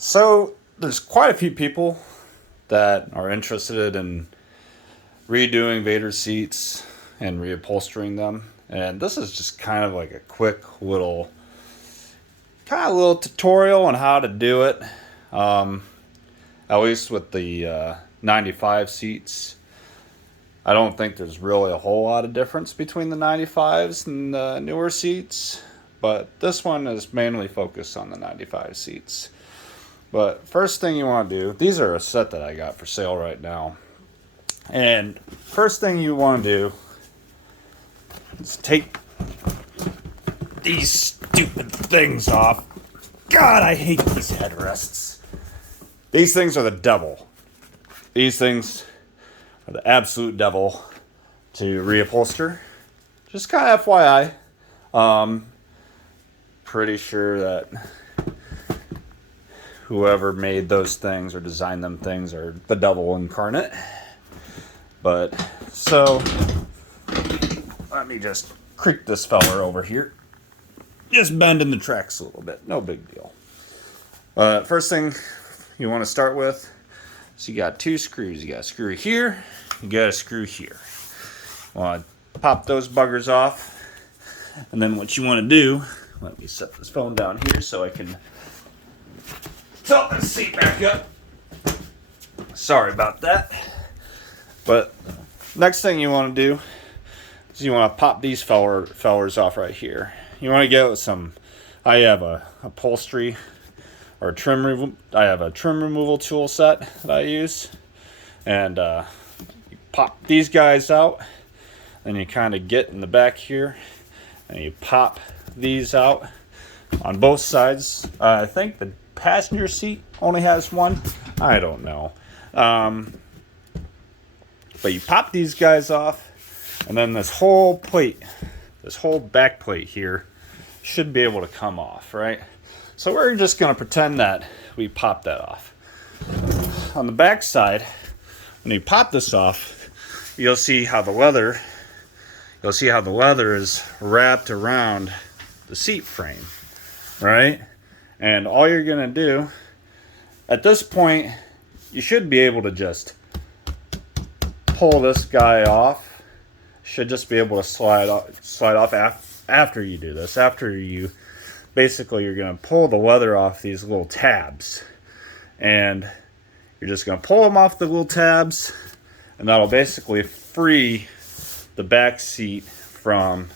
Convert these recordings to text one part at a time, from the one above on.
So there's quite a few people that are interested in redoing Vader seats and reupholstering them. And this is just kind of like a quick little tutorial on how to do it. At least with the 95 seats. I don't think there's really a whole lot of difference between the 95s and the newer seats. But this one is mainly focused on the 95 seats. But first thing you want to do, these are a set that I got for sale right now. And first thing you want to do is take these stupid things off. God, I hate these headrests. These things are the devil. These things are the absolute devil to reupholster. Just kind of FYI. Pretty sure that whoever made those things or designed them things are the devil incarnate. But, so, let me just creak this feller over here. Just bending the tracks a little bit. No big deal. First thing you want to start with is you got two screws. You got a screw here. You got a screw here. Want to pop those buggers off. And then what you want to do, let me set this phone down here so I can tilt the seat back up. Sorry about that. But next thing you want to do is you want to pop these fellers off right here. You want to get with some, I have a upholstery or trim removal tool set that I use. And you pop these guys out. Then you kind of get in the back here. And you pop these out on both sides. I think the passenger seat only has one. I don't know. But you pop these guys off, and then this whole plate, this whole back plate here, should be able to come off, right? So we're just going to pretend that we pop that off. On the back side, when you pop this off, you'll see how the leather is wrapped around the seat frame, right? And all you're going to do, at this point, you should be able to just pull this guy off. Should just be able to slide off after you do this. You're going to pull the leather off these little tabs. And you're just going to pull them off the little tabs. And that'll basically free the back seat from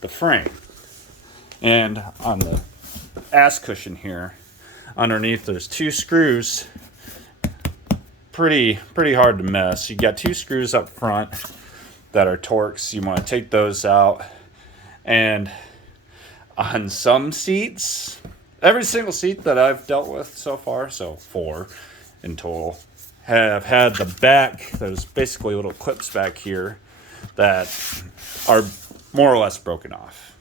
the frame. And on the ass cushion here, underneath there's two screws. Pretty hard to miss. You got two screws up front that are Torx. You want to take those out. And on some seats, every single seat that I've dealt with so far, so 4 in total, have had the back, there's basically little clips back here that are more or less broken off.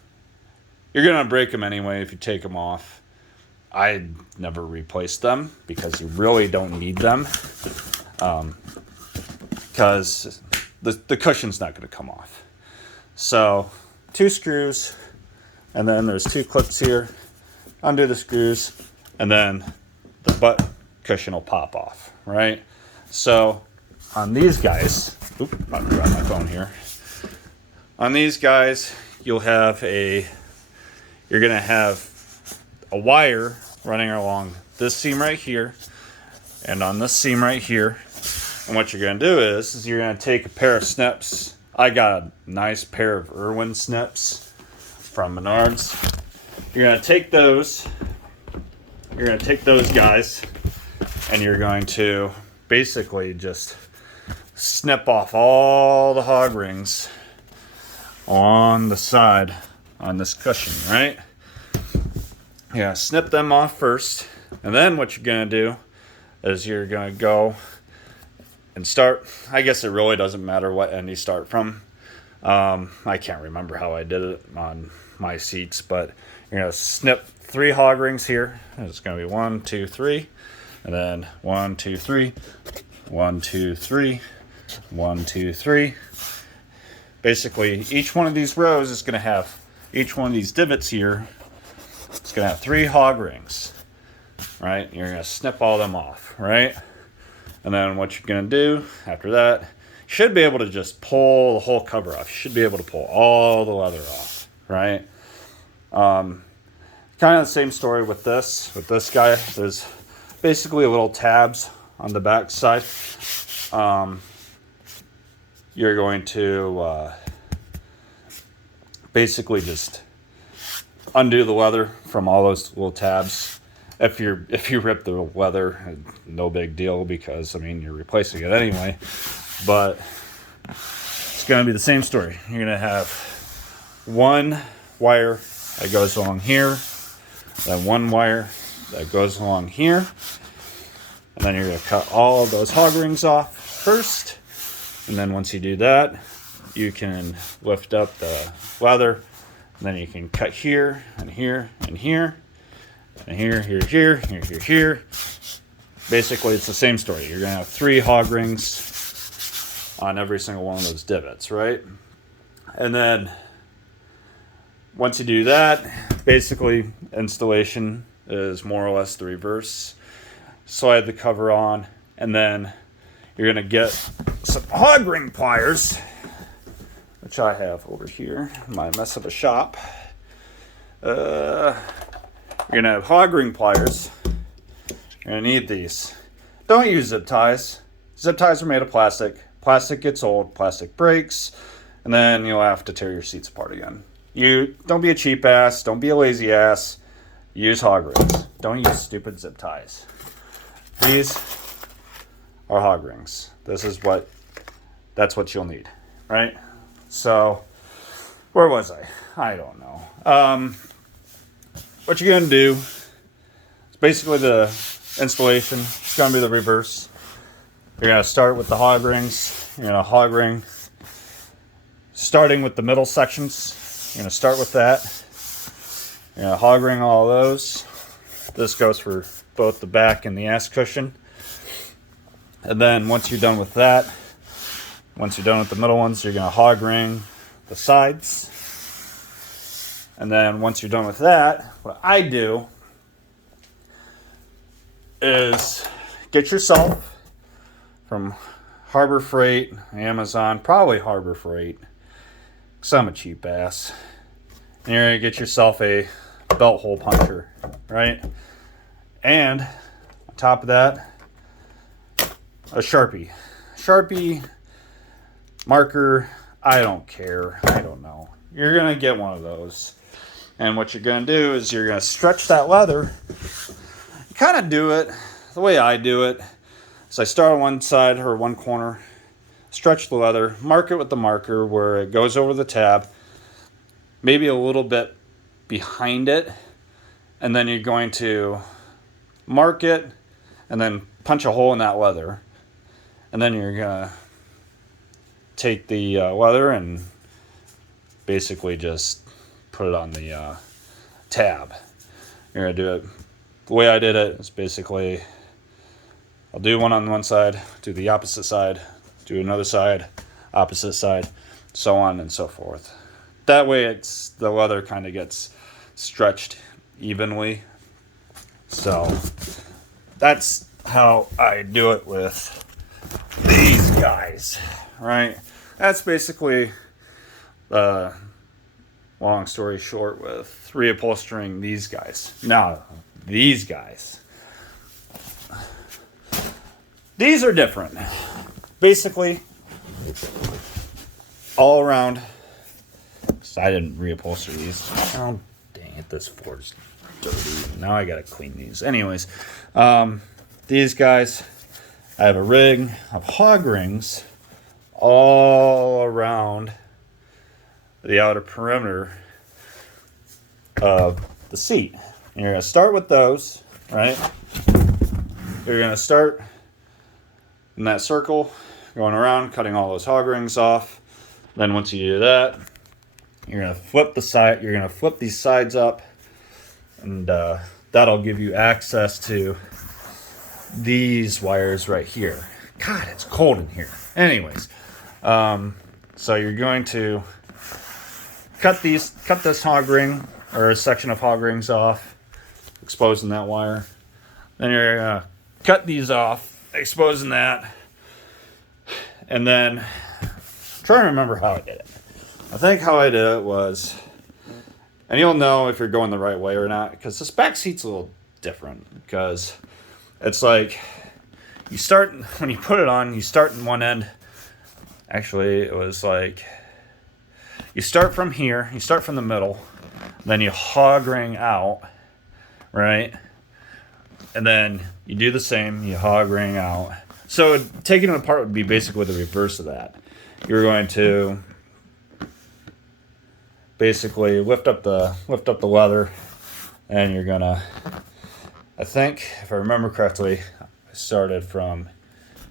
You're going to break them anyway if you take them off. I never replaced them because you really don't need them, because the cushion's not going to come off. So 2 screws, and then there's 2 clips here, undo the screws, and then the butt cushion will pop off, right? So on these guys, I'm going to grab my phone here. On these guys, you're going to have a wire running along this seam right here and on this seam right here. And what you're going to do is you're going to take a pair of snips. I got a nice pair of Irwin snips from Menards. You're going to take those. You're going to take those guys, and you're going to basically just snip off all the hog rings on the side on this cushion, right? Yeah, snip them off first, and then what you're going to do is you're going to go and start. I guess it really doesn't matter what end you start from. I can't remember how I did it on my seats, but you're going to snip 3 hog rings here. It's going to be 1, 2, 3, and then 1, 2, 3, 1, 2, 3, 1, 2, 3. Basically, each one of these rows is going to have, each one of these divots here, it's going to have 3 hog rings. right? You're gonna snip all them off, right? And then what you're gonna do after that, you should be able to just pull the whole cover off. You should be able to pull all the leather off, right? Kind of the same story with this. With this guy, there's basically little tabs on the back side. You're going to basically just undo the leather from all those little tabs. If you rip the leather, no big deal, because I mean you're replacing it anyway. But it's going to be the same story. You're going to have one wire that goes along here, then one wire that goes along here, and then you're going to cut all of those hog rings off first. And then once you do that, you can lift up the leather, and then you can cut here and here and here and here, here. Basically, it's the same story. You're going to have 3 hog rings on every single one of those divots, right? And then once you do that, basically installation is more or less the reverse. Slide the cover on, and then you're going to get some hog ring pliers, which I have over here in my mess of a shop. You're going to have hog ring pliers. You're going to need these. Don't use zip ties. Zip ties are made of plastic. Plastic gets old, plastic breaks, and then you'll have to tear your seats apart again. You don't be a cheap ass, don't be a lazy ass. Use hog rings. Don't use stupid zip ties. These are hog rings. That's what you'll need, right? So, where was I? I don't know. What you're gonna do is basically the installation. It's gonna be the reverse. You're gonna start with the hog rings. You're gonna hog ring, starting with the middle sections. You're gonna start with that. You're gonna hog ring all those. This goes for both the back and the ass cushion. And then once you're done with that, once you're done with the middle ones, you're gonna hog ring the sides. And then once you're done with that, what I do is get yourself from Harbor Freight, Amazon, probably Harbor Freight, because I'm a cheap ass. And you're gonna get yourself a belt hole puncher, right? And on top of that, a Sharpie. Sharpie, marker, I don't care. I don't know. You're gonna get one of those. And what you're gonna do is you're gonna stretch that leather. Kind of do it the way I do it. So I start on one side or one corner, stretch the leather, mark it with the marker where it goes over the tab, maybe a little bit behind it, and then you're going to mark it and then punch a hole in that leather. And then you're gonna take the leather and basically just put it on the tab. You're gonna do it the way I did it. Is basically I'll do one on one side, do the opposite side, do another side, opposite side, so on and so forth. That way the leather kind of gets stretched evenly. So that's how I do it with these guys, right? That's basically long story short with reupholstering these guys. Now, these guys. These are different. Basically, all around. So I didn't reupholster these. Oh, dang it, this Ford's dirty. Now I gotta clean these. Anyways, these guys, I have a ring of hog rings all around the outer perimeter of the seat. And you're gonna start with those, right? You're gonna start in that circle, going around, cutting all those hog rings off. Then once you do that, you're gonna flip the side. You're gonna flip these sides up, and that'll give you access to these wires right here. God, it's cold in here. Anyways, so you're going to cut this hog ring or a section of hog rings off, exposing that wire. Then you're gonna cut these off, exposing that, and then I'm trying to remember how I did it. I think how I did it was, and you'll know if you're going the right way or not, because this back seat's a little different, because it's like you start, when you put it on, you start in one end. Actually, it was like you start from here, you start from the middle, then you hog ring out, right? And then you do the same, you hog ring out. So taking it apart would be basically the reverse of that. You're going to basically lift up the leather, and you're gonna, I think, if I remember correctly, I started from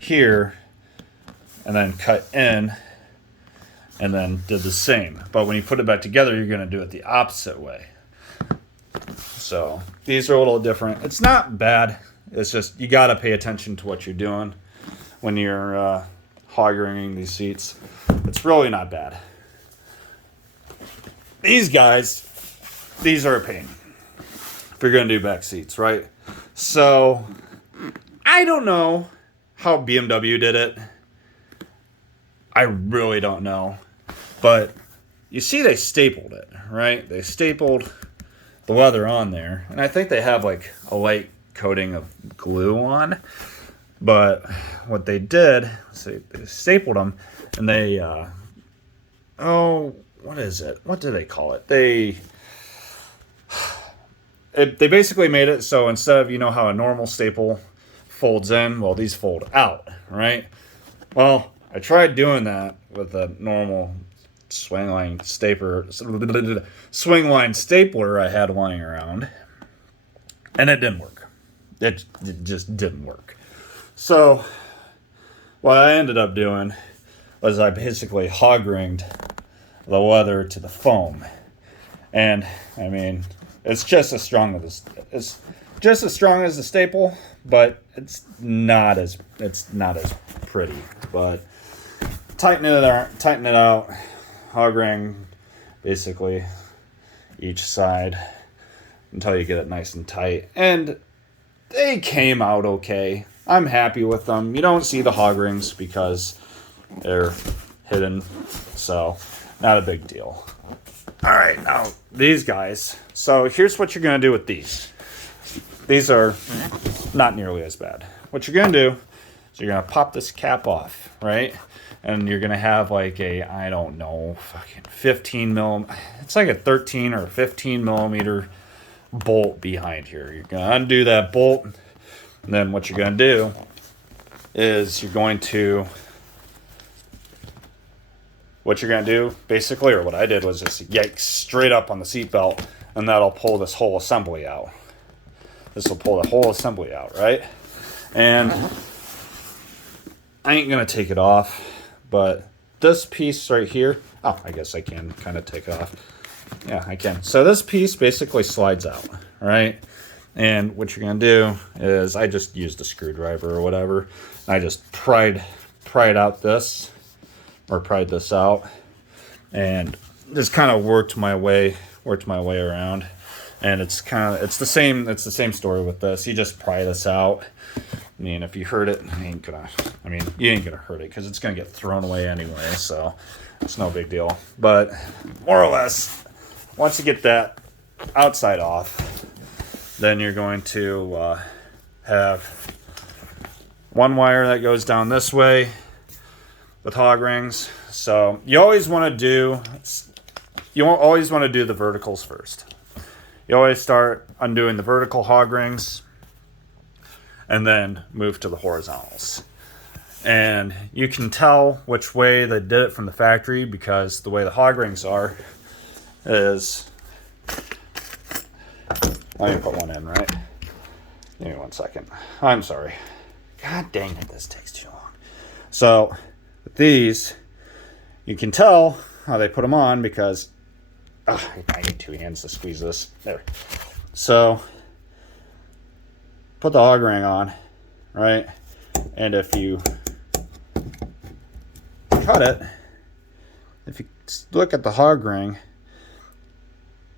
here and then cut in and then did the same. But when you put it back together, you're gonna do it the opposite way. So these are a little different. It's not bad. It's just you gotta pay attention to what you're doing when you're hog ringing these seats. It's really not bad. These guys, these are a pain if you're gonna do back seats, right? So I don't know how BMW did it. I really don't know. But you see they stapled it, right? They stapled the leather on there. And I think they have like a light coating of glue on. But what they did, so they stapled them, and they, what is it? What do they call it? They basically made it so instead of, you know how a normal staple folds in, well, these fold out, right? Well, I tried doing that with a normal swing line stapler I had lying around, and it didn't work. It just didn't work. So what I ended up doing was I basically hog ringed the leather to the foam, and I mean it's just as strong as the staple, but it's not as pretty. But tighten it out, hog ring basically each side until you get it nice and tight, and they came out okay. I'm happy with them. You don't see the hog rings because they're hidden, so not a big deal. All right, now these guys. So here's what you're gonna do with these. These are not nearly as bad. What you're gonna do is you're gonna pop this cap off, right? And you're gonna have like a, I don't know, fucking 15 millimeter. It's like a 13 or 15 millimeter bolt behind here. You're gonna undo that bolt, and then what you're gonna do is basically, or what I did was just yank straight up on the seatbelt, and that'll pull this whole assembly out. This will pull the whole assembly out, right? And I ain't gonna take it off, but this piece right here, oh, I guess I can kind of take it off. Yeah, I can. So this piece basically slides out, right? And what you're gonna do is, I just used a screwdriver or whatever, and I just pried this out, and just kind of worked my way around. And it's the same story with this. You just pry this out. I mean, if you hurt it, you ain't gonna hurt it because it's gonna get thrown away anyway, so it's no big deal. But more or less, once you get that outside off, then you're going to have one wire that goes down this way with hog rings. So you always want to do the verticals first. You always start undoing the vertical hog rings and then move to the horizontals. And you can tell which way they did it from the factory because the way the hog rings are is, let me put one in, right? Give me 1 second. I'm sorry. God dang it, this takes too long. So with these, you can tell how they put them on because I need 2 hands to squeeze this. There. So put the hog ring on, right? And if you cut it, if you look at the hog ring,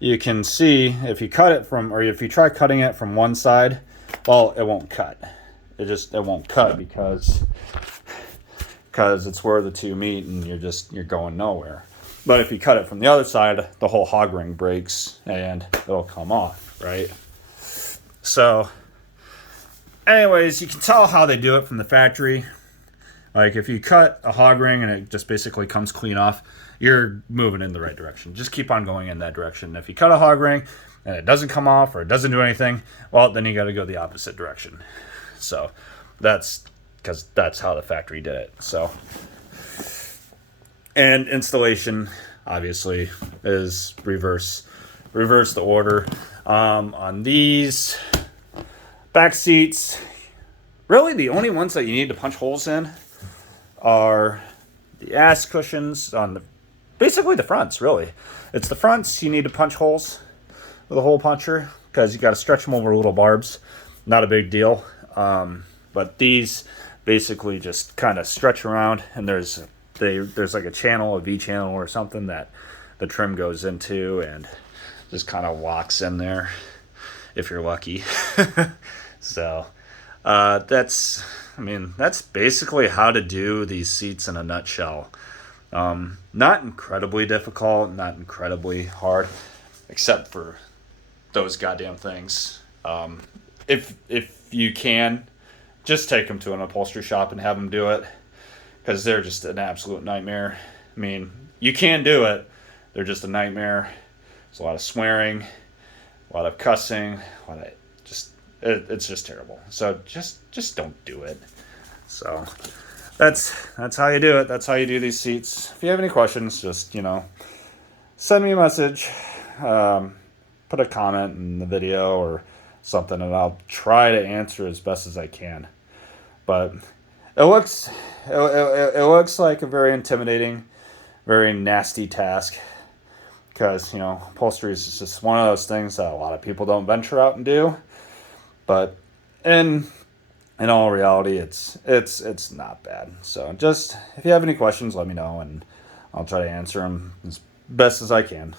you can see if you cut it from, or if you try cutting it from one side, well, it won't cut. It won't cut because it's where the two meet, and you're going nowhere. But if you cut it from the other side, the whole hog ring breaks and it'll come off, right? So, anyways, you can tell how they do it from the factory. Like, if you cut a hog ring and it just basically comes clean off, you're moving in the right direction. Just keep on going in that direction. If you cut a hog ring and it doesn't come off or it doesn't do anything, well, then you got to go the opposite direction. So, that's because that's how the factory did it. So, and installation, obviously, is reverse the order. On these back seats, really the only ones that you need to punch holes in are the ass cushions on basically the fronts, really. It's the fronts you need to punch holes with a hole puncher because you got to stretch them over little barbs. Not a big deal. But these basically just kind of stretch around, and there's like a channel, a V channel or something that the trim goes into and just kind of walks in there if you're lucky. So that's basically how to do these seats in a nutshell. Not incredibly difficult, not incredibly hard, except for those goddamn things. If you can, just take them to an upholstery shop and have them do it, because they're just an absolute nightmare. I mean, you can do it. They're just a nightmare. There's a lot of swearing, a lot of cussing, it's just terrible. So just don't do it. So that's how you do it. That's how you do these seats. If you have any questions, just send me a message, put a comment in the video or something, and I'll try to answer as best as I can. But it looks like a very intimidating, very nasty task, because upholstery is just one of those things that a lot of people don't venture out and do. But in all reality, it's not bad. So just if you have any questions, let me know, and I'll try to answer them as best as I can.